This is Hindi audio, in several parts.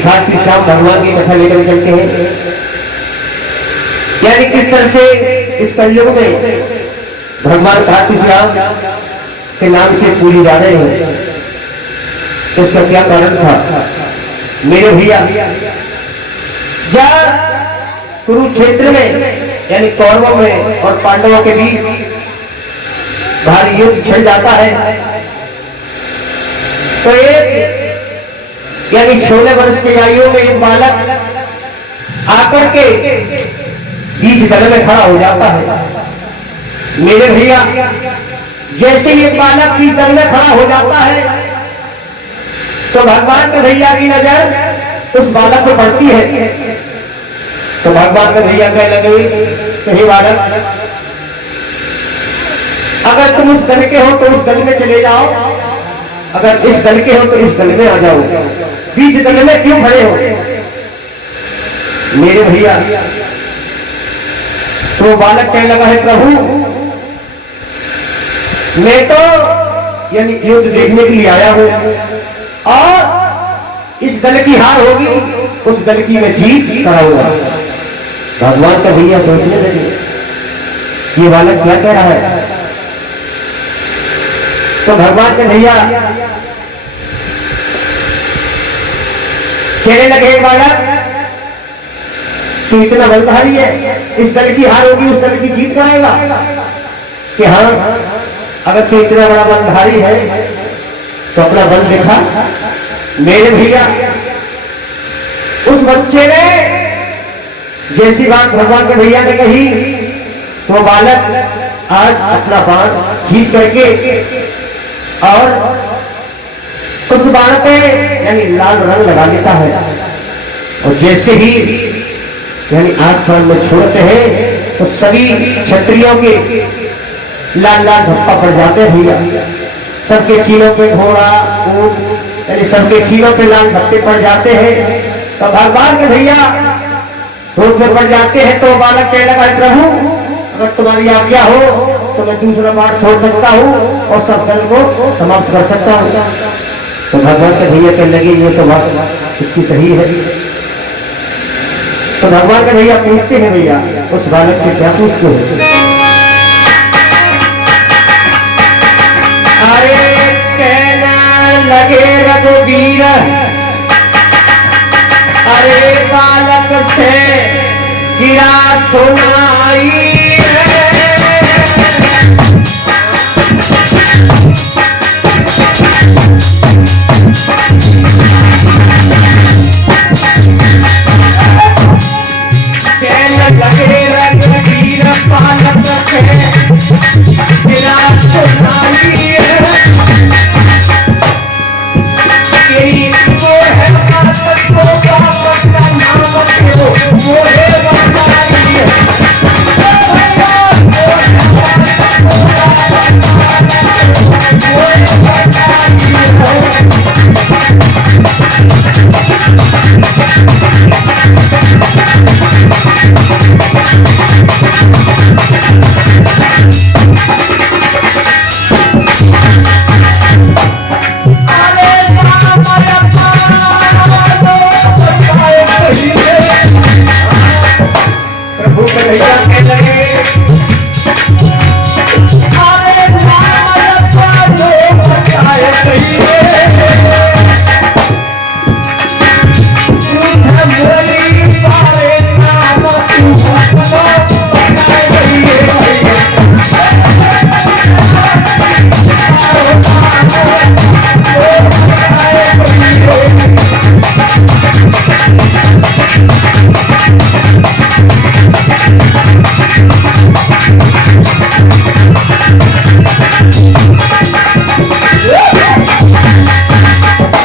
घाट श्री श्याम भगवान की कथा लेकर चलते हैं। यानी किस तरह से इस कलयुग में भगवान घाट श्री श्याम के नाम से पूजे जा रहे हैं, तो इसका क्या कारण था मेरे भैया। जब कुरुक्षेत्र में यानी कौरवों में और पांडवों के बीच भारी युद्ध छिड़ जाता है, तो एक यानी 16 वर्ष की आयु में एक बालक आकर के बीच दल में खड़ा हो जाता है। मेरे भैया जैसे ये बालक बीच दल में खड़ा हो जाता है, तो भगवान के भैया की नजर उस बालक पर पड़ती है। तो भगवान के भैया कहने लगे, सही बालक, अगर तुम उस दल के हो तो उस दल में चले जाओ, अगर इस दल के हो तो इस दल में आ जाओ, बीच दल में क्यों खड़े हो। मेरे भैया तो बालक कहने लगा है, प्रभु मैं तो यानी युद्ध देखने के लिए आया हूं, और इस दल की हार होगी उस दल की मैं जीत कराऊंगा। भगवान का भैया सोचने लगे, ये बालक क्या कह रहा है। तो भगवान के भैया कहने लगे, बालक तू इतना बलधारी है, इस दल की हार होगी उस दल की जीत कराएगा। कि हाँ, अगर तू इतना बड़ा बलधारी है तो अपना बल दिखा। मेरे भैया उस बच्चे ने जैसी बात भगवान के भैया ने कही, तो बालक आज अपना बाण खींच करके और उस बाण पे यानी लाल रंग लगा देता है, और जैसे ही यानी आसमान में छोड़ते हैं तो सभी क्षत्रियों के लाल लाल धब्बा पड़ जाते हैं भैया। सबके सीनों पे घोड़ा ऊंट यानी सबके सीनों पे लाल धब्बे पड़ जाते हैं। तो भगवान के भैया रोड पे पड़ जाते हैं। तो बालक कहने लगा, प्रभु अगर तुम्हारी आज्ञा हो तो मैं दूसरा बाण छोड़ सकता हूँ और सब दल को समाप्त कर सकता हूँ। तो भगवान के भैया कहने लगे, ये तो बात इसकी सही है। तो भगवान के भैया पूछते हैं, भैया उस बालक से क्या पूछते हो। अरे कहना लगे रघुवीर, अरे बालक से गिरा सुनाई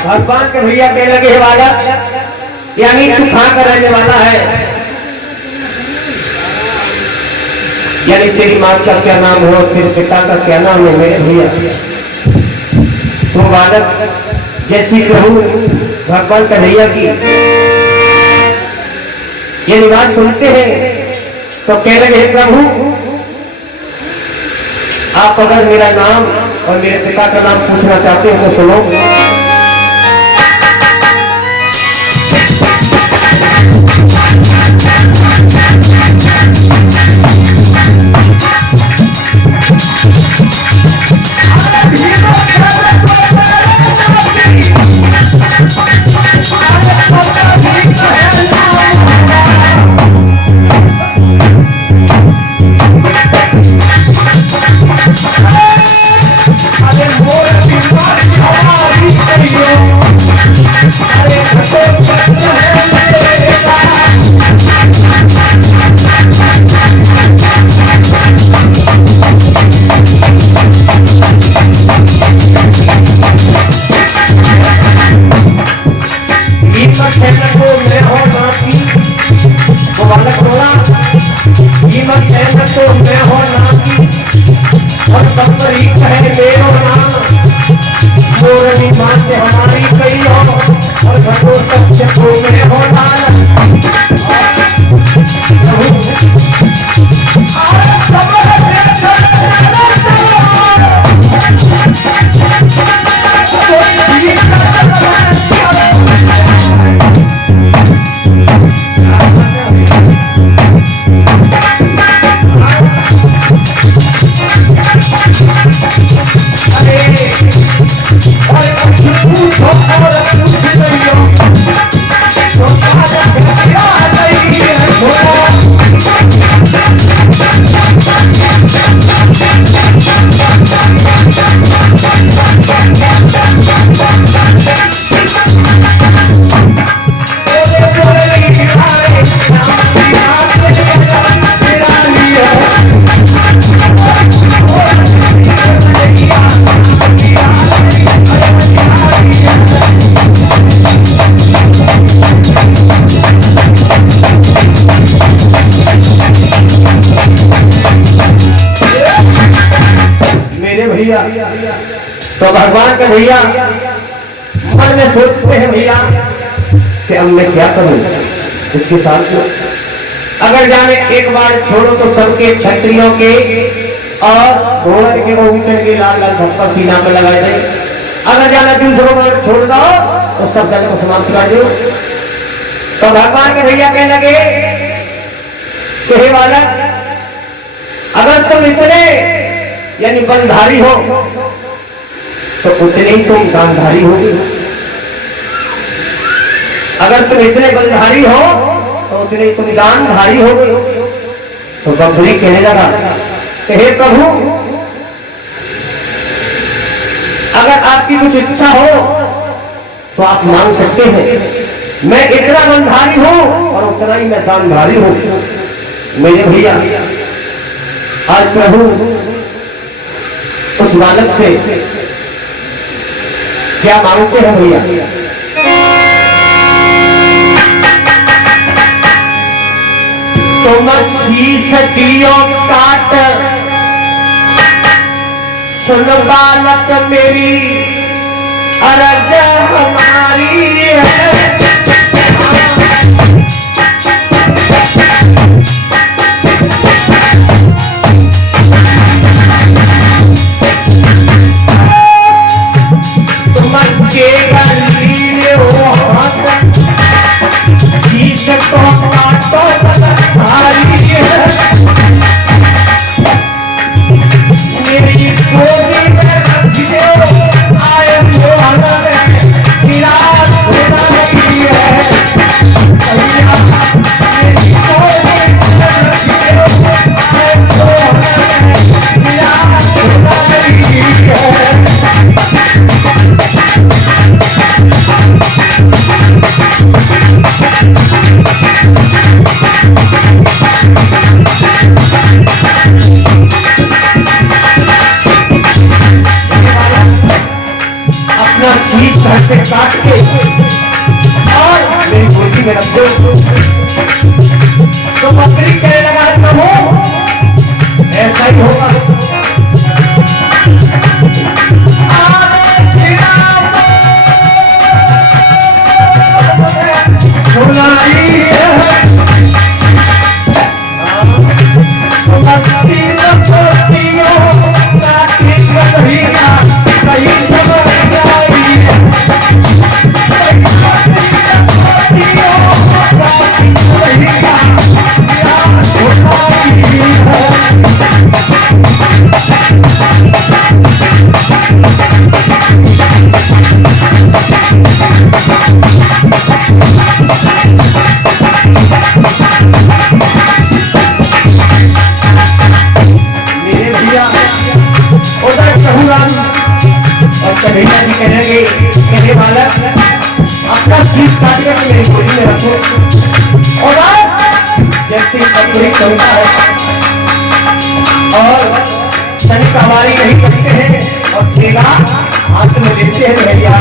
भगवान के भैया कहने लगे, हे बालक यानी तू कहां का रहने वाला है, यानी तेरी माँ का क्या नाम हो, तेरे पिता का क्या नाम है। मेरे भैया तो बालक जैसी कहूं भगवान का भैया की ये निवास सुनते हैं तो कह रहे हैं, प्रभु आप अगर मेरा नाम और मेरे पिता का नाम पूछना चाहते हो तो सुनो। को मैं हो नाती, वो बालक बोला कीमत चैन को मैं हो नाती, और कंबरी कहे मेरो नाम, मोरनी मान्य हमारी कई हो, और घटो सत्य को मैं हो नाम। तो भगवान का भैया मन में सोचते हैं भैया कि अब मैं क्या करूं इसके साथ में। अगर जाने एक बार छोड़ो तो सबके क्षत्रियों के और घोड़े के बहुचन के लाल लाल धप्पा सीना में लगाए गए। अगर जाना दूसरों को छोड़ दो तो सब जगह को समाप्त कर दो। तो भगवान के भैया कहने लगे कि हे बालक, अगर तुम इतने यानी बलधारी हो तो उतने ही तुम दानधारी होगी। अगर तुम इतने बलधारी हो तो उतने ही तुम दानधारी होगी। तो बकरी कहने लगा कि हे प्रभु, अगर आपकी कुछ इच्छा हो तो आप मांग सकते हैं। मैं इतना बलधारी हूं और उतना ही मैं दानधारी हूं। मेरे भैया आज प्रभु उस बालक से क्या मांगते हैं भैया? तुम शीश दियो काट, सुन बालक मेरी अरज हमारी है। से काट के और मेरी गोदी में रख दो। तो बकरी कहने लगा प्रभु ऐसा ही होगा। कन्हैया जी कहने बालक आपका शीश काट कर मेरी गोदी में रखो। और जैसे बकरी चलता है और शनि सवारी नहीं करते हैं और ठेला हाथ में लेते हैं भैया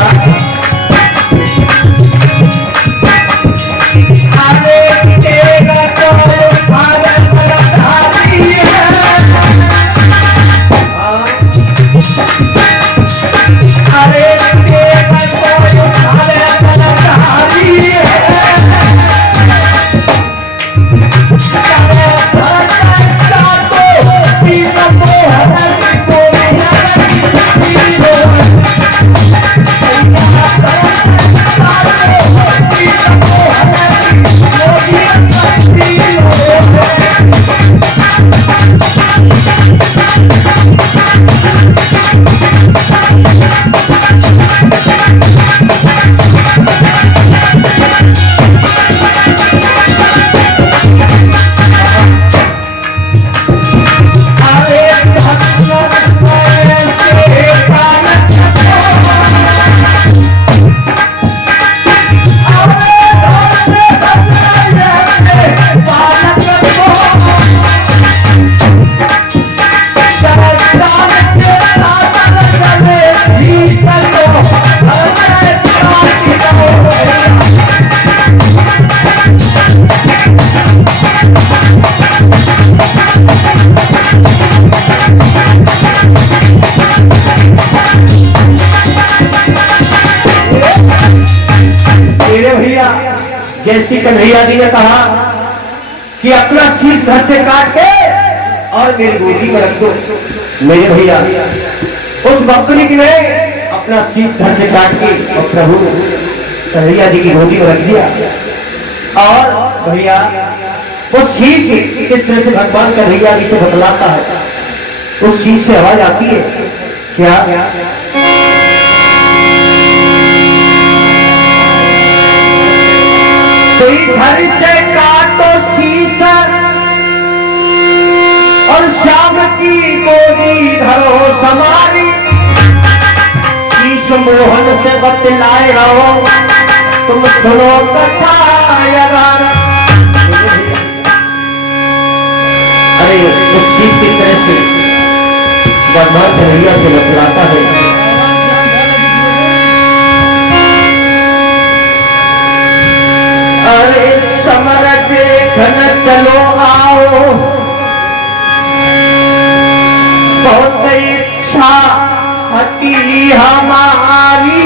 जैसी कन्हैया जी ने कहा कि अपना शीश घर से काट के और मेरी गोदी में रख दो। मेरे भैया उस बकरी ने अपना शीश घर से काट के और प्रभु कन्हैया जी की गोदी में रख दिया। और भैया वो शीश किस तरह से भगवान कन्हैया जी से बतलाता है, उस शीश से आवाज आती है क्या? तो घर से काटो शीश और श्याम की गोदी धरो समारी, शीश मोहन से बतलाए रहो तुम सुनो कथा। अरे उस शीश की तरह से भगवान कन्हैया से बतलाता है। अरे समर देखन चलो आओ, बहुत इच्छा हटी हमारी।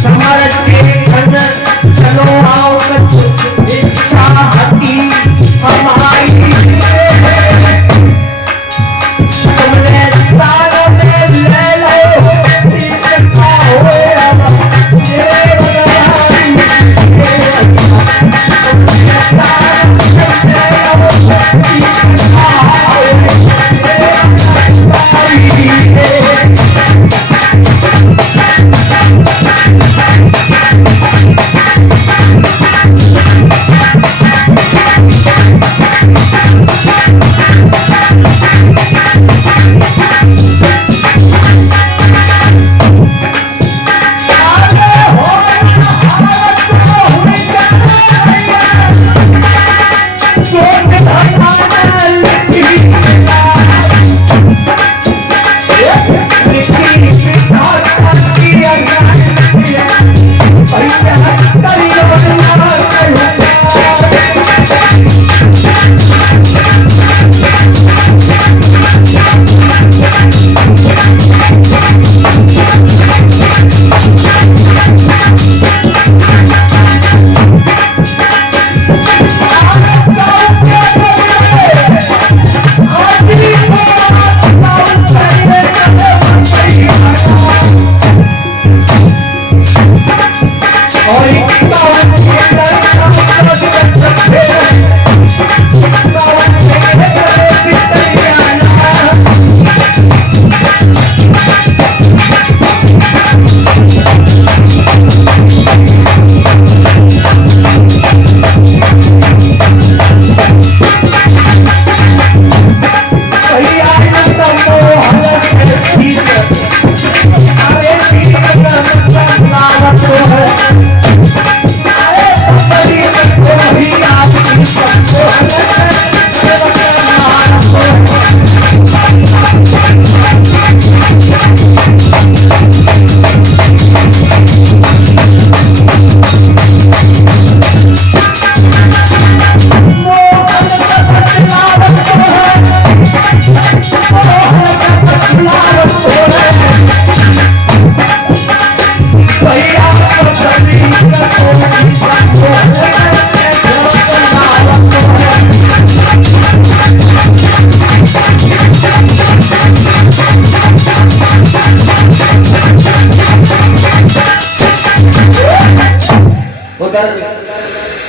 समर देखन चलो आओ, इच्छा हटी हमारी। तुमने तारों में ले लो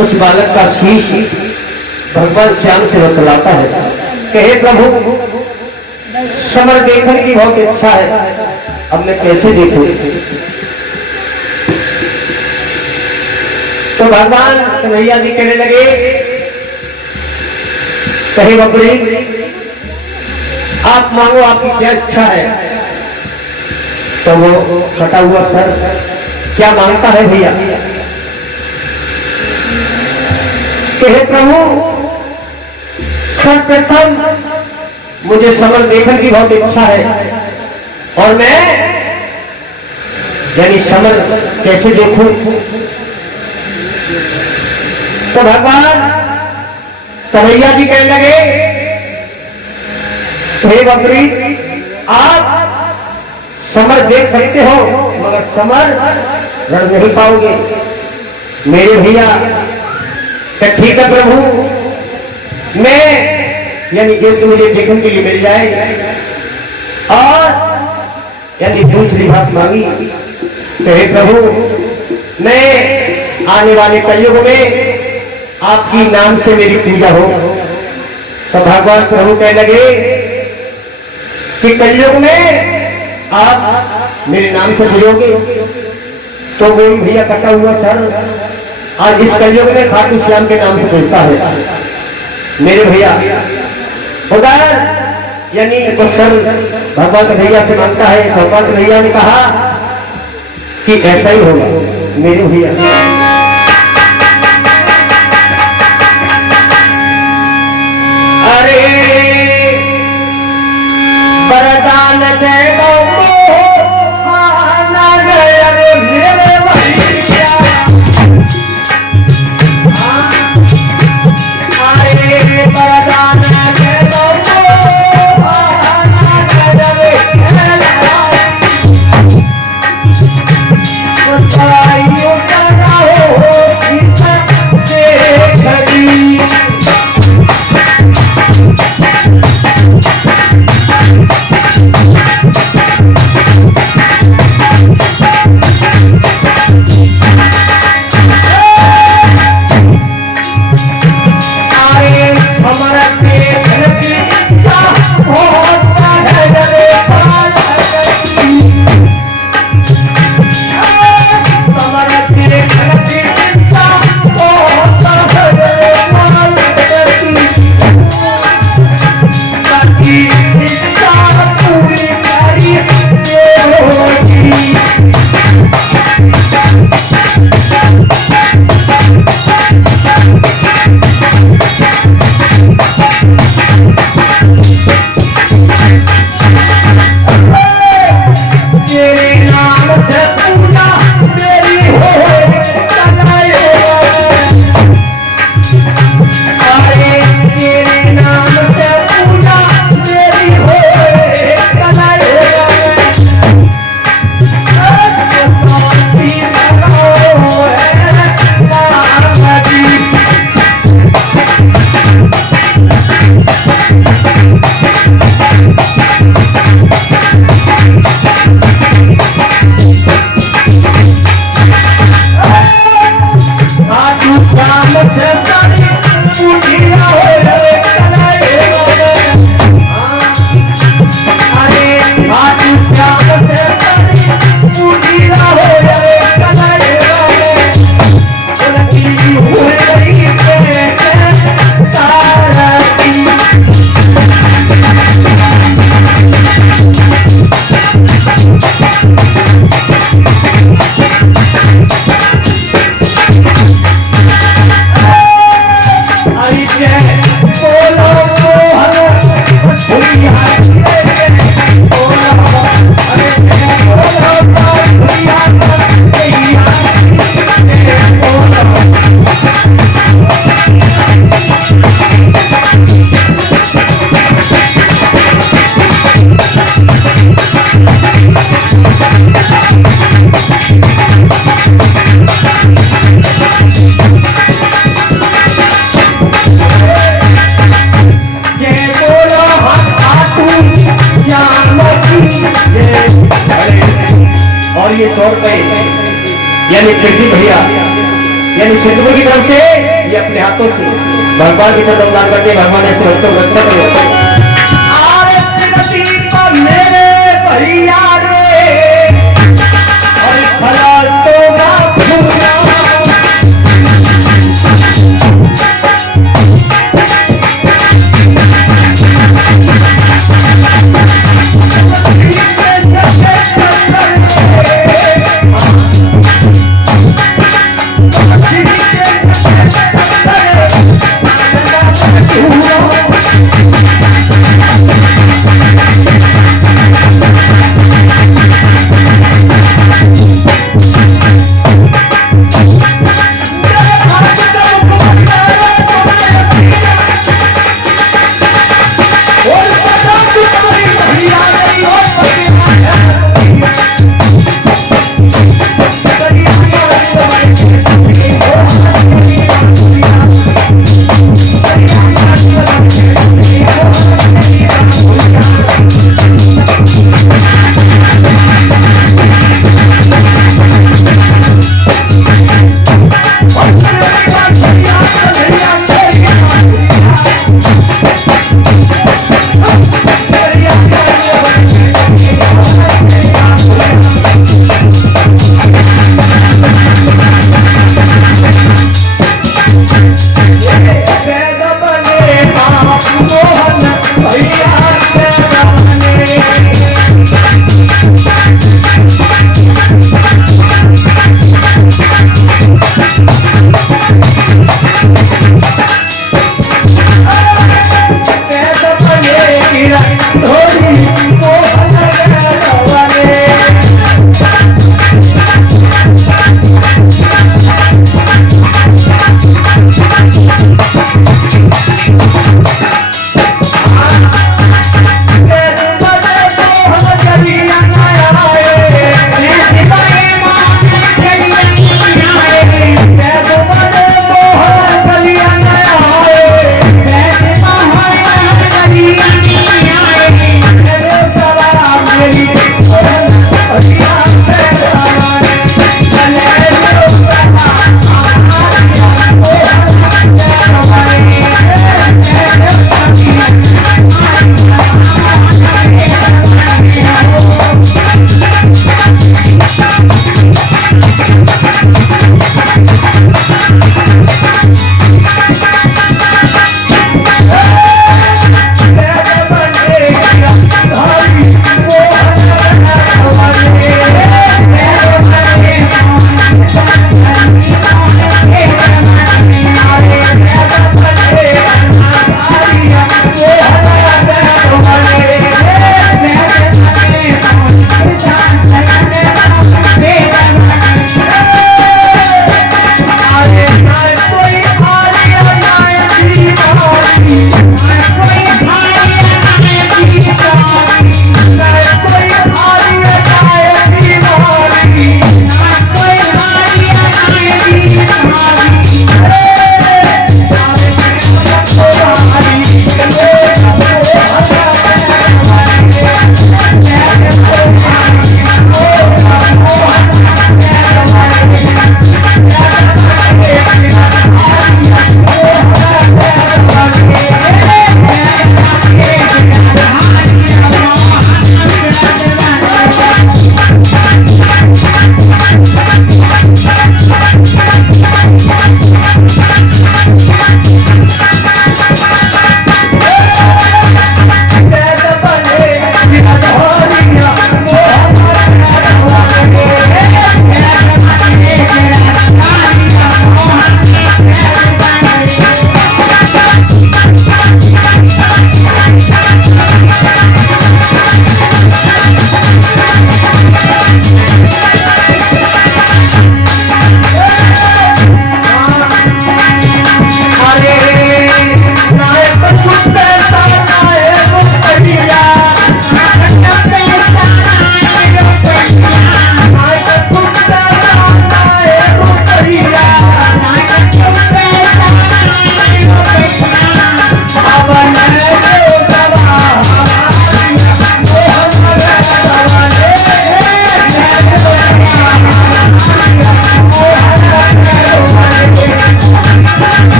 उस बालक का शीश भगवान श्याम से बतलाता है। कहे प्रभु समर देखने की बहुत इच्छा है, अब मैं कैसे देखूं? तो भगवान कन्हैया जी कहने लगे, कहे बकरी आप मांगो, आपकी क्या इच्छा है? तो वो कटा हुआ सर क्या मांगता है भैया? कहे प्रभु सर्वप्रथम मुझे समर देखने की बहुत इच्छा है, और मैं यानी समर कैसे देखूं? तो भगवान कन्हैया जी कहने लगे, हे बकरी, आप समर देख सकते हो मगर समर रण नहीं पाओगे। मेरे भैया ठीक है प्रभु, मैं यानी जो तो मुझे देखने के लिए मिल जाए। और यानी दूसरी बात मांगी, तो हे प्रभु, मैं आने वाले कलयुग में आपकी नाम से मेरी पूजा हो। तो भगवान प्रभु कहने लगे कि कलयुग में आप मेरे नाम से पूजोगे। तो बोल भैया कटा हुआ सर, आज इस कलयुग में खाटू श्याम के नाम से पूजता है मेरे भैया। उधर यानी तो सर भगवान भैया से मांगता है। भगवान भैया ने कहा कि ऐसा ही होगा मेरे भैया। अरे वरदान दे दो और ये 100 रुपए यानी कृषि भैया यानी सिद्धपुर की तरफ से ये अपने हाथों से भगवान की तरफ दान करके भगवान ऐसे भक्तों को रक्षा करें। भैया रे और फला तो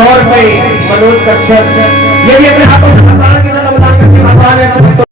100 रुपए मनोज कश्यप, ये भी अपने हाथों में भगवान की तरफ करके भगवान है